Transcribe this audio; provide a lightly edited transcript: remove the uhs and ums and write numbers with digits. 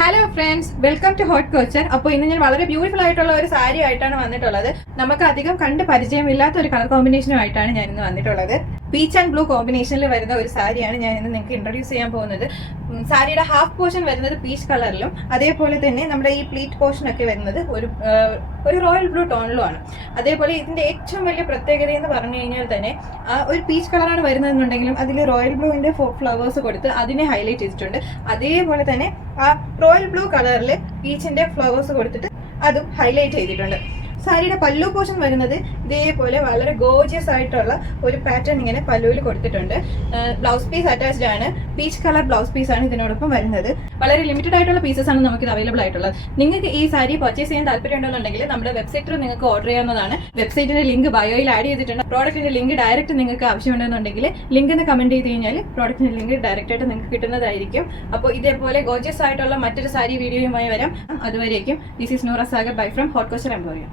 Hello friends, welcome to hot couture. അപ്പോൾ ഇന്ന് ഞാൻ വളരെ ബ്യൂട്ടിഫുൾ ആയിട്ടുള്ള ഒരു സാരി ആയിട്ടാണ് വന്നിട്ടുള്ളത്. നമുക്ക് അധികം കണ്ട് പരിചയമില്ലാത്ത ഒരു കളർ കോമ്പിനേഷനുമായിട്ടാണ് ഞാൻ ഇന്ന് വന്നിട്ടുള്ളത്. പീച്ച് ആൻഡ് ബ്ലൂ കോമ്പിനേഷനിൽ വരുന്ന ഒരു സാരിയാണ് ഞാൻ ഇന്ന് നിങ്ങൾക്ക് ഇൻട്രൊഡ്യൂസ് ചെയ്യാൻ പോകുന്നത്. സാരിയുടെ ഹാഫ് പോർഷൻ വരുന്നത് പീച്ച് കളറിലും അതേപോലെ തന്നെ നമ്മുടെ ഈ പ്ലീറ്റ് പോർഷൻ ഒക്കെ വരുന്നത് ഒരു റോയൽ ബ്ലൂ ടോണിലുമാണ്. അതേപോലെ ഇതിന്റെ ഏറ്റവും വലിയ പ്രത്യേകത എന്ന് പറഞ്ഞു കഴിഞ്ഞാൽ തന്നെ ഒരു പീച്ച് കളറാണ് വരുന്നതെന്നുണ്ടെങ്കിലും അതിൽ റോയൽ ബ്ലൂവിന്റെ ഫ്ലവേഴ്സ് കൊടുത്ത് അതിനെ ഹൈലൈറ്റ് ചെയ്തിട്ടുണ്ട്. അതേപോലെ തന്നെ ആ റോയൽ ബ്ലൂ കളറിൽ പീച്ചിന്റെ ഫ്ലവേഴ്സ് കൊടുത്തിട്ട് അതും ഹൈലൈറ്റ് ചെയ്തിട്ടുണ്ട്. സാരിയുടെ പല്ലു പോർഷൻ വരുന്നത് ഇതേപോലെ വളരെ ഗോർജിയസ് ആയിട്ടുള്ള ഒരു പാറ്റേൺ ഇങ്ങനെ പല്ലുവിൽ കൊടുത്തിട്ടുണ്ട്. ബ്ലൗസ് പീസ് അറ്റാച്ച്ഡ് ആണ്. പീച്ച് കളർ ബ്ലൗസ് പീസ് ആണ് ഇതിനോടൊപ്പം വരുന്നത്. വളരെ ലിമിറ്റഡ് ആയിട്ടുള്ള പീസസ് ആണ് നമുക്ക് ഇത് അവൈലബിൾ ആയിട്ടുള്ളത്. നിങ്ങൾക്ക് ഈ സാരി പർച്ചേസ് ചെയ്യാൻ താല്പര്യം ഉണ്ടെന്നുണ്ടെങ്കിൽ നമ്മുടെ വെബ്സൈറ്റിൽ നിങ്ങൾക്ക് ഓർഡർ ചെയ്യാവുന്നതാണ്. വെബ്സൈറ്റിന്റെ ലിങ്ക് ബയോയിൽ ആഡ് ചെയ്തിട്ടുണ്ട്. പ്രോഡക്റ്റിന്റെ ലിങ്ക് ഡയറക്റ്റ് നിങ്ങൾക്ക് ആവശ്യമുണ്ടെന്നുണ്ടെങ്കിൽ ലിങ്ക് എന്ന് കമന്റ് ചെയ്ത് കഴിഞ്ഞാൽ പ്രോഡക്റ്റിന്റെ ലിങ്ക് ഡയറക്റ്റ് ആയിട്ട് നിങ്ങൾക്ക് കിട്ടുന്നതായിരിക്കും. അപ്പോൾ ഇതേപോലെ ഗോർജിയസ് ആയിട്ടുള്ള മറ്റൊരു സാരി വീഡിയോയുമായി വരാം. അതുവരേക്കും this is Noora Sagar bye from hot couture emporium.